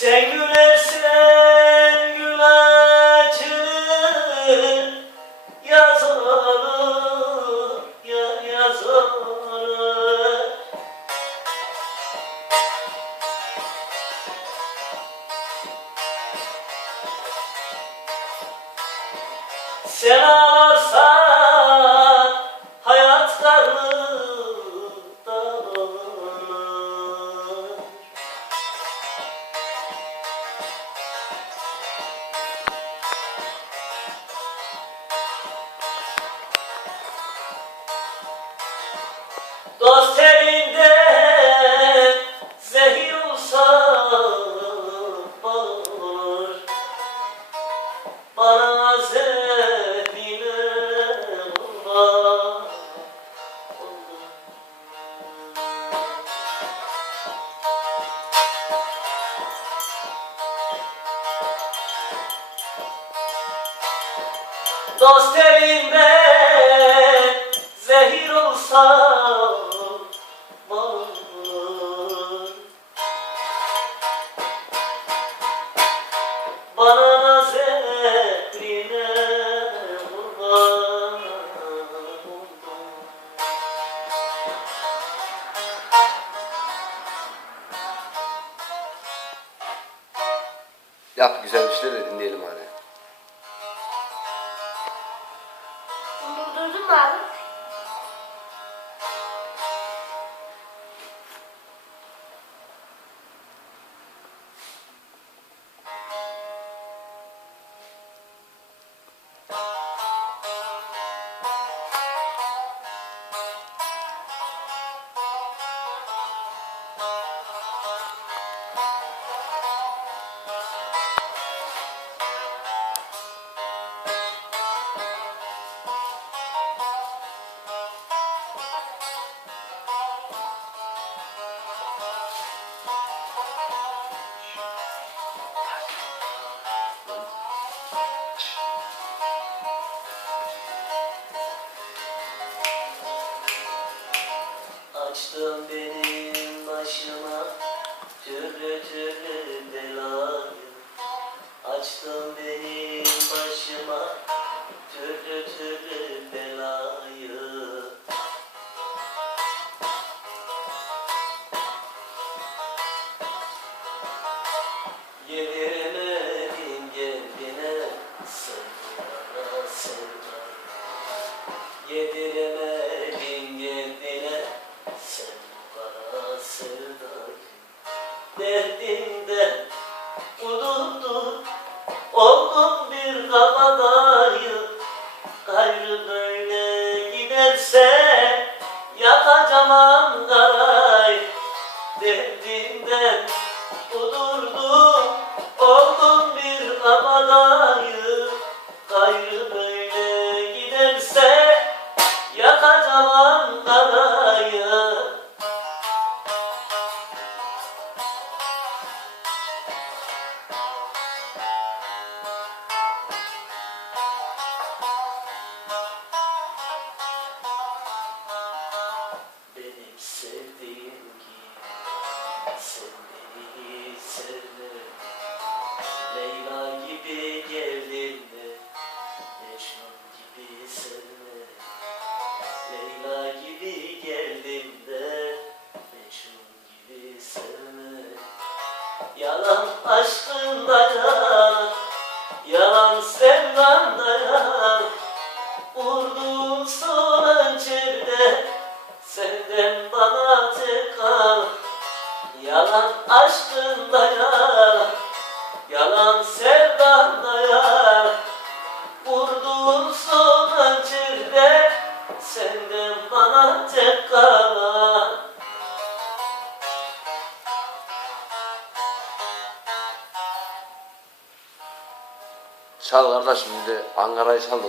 Sen Sen ağlarsan Bana zehirle olma Dost elinde zehir olsa Yap güzel bir şeyler de dinleyelim hani. Durdurdun mu abi? Açtın benim başıma türlü türlü belayı. Açtın benim kabadayı Gayrı böyle giderse yakacağım Ankara'yı Derdinden kudurdu oldum bir kabadayı Gayrı böyle Yalan aşkında yalan Yalan sevdanda yalan Vurdum son hançerde Senden bana tek kal Yalan aşkında yalan Yalan sevdanda yalan Vurdum son Çal kardeşim bir de Ankara'yı çal da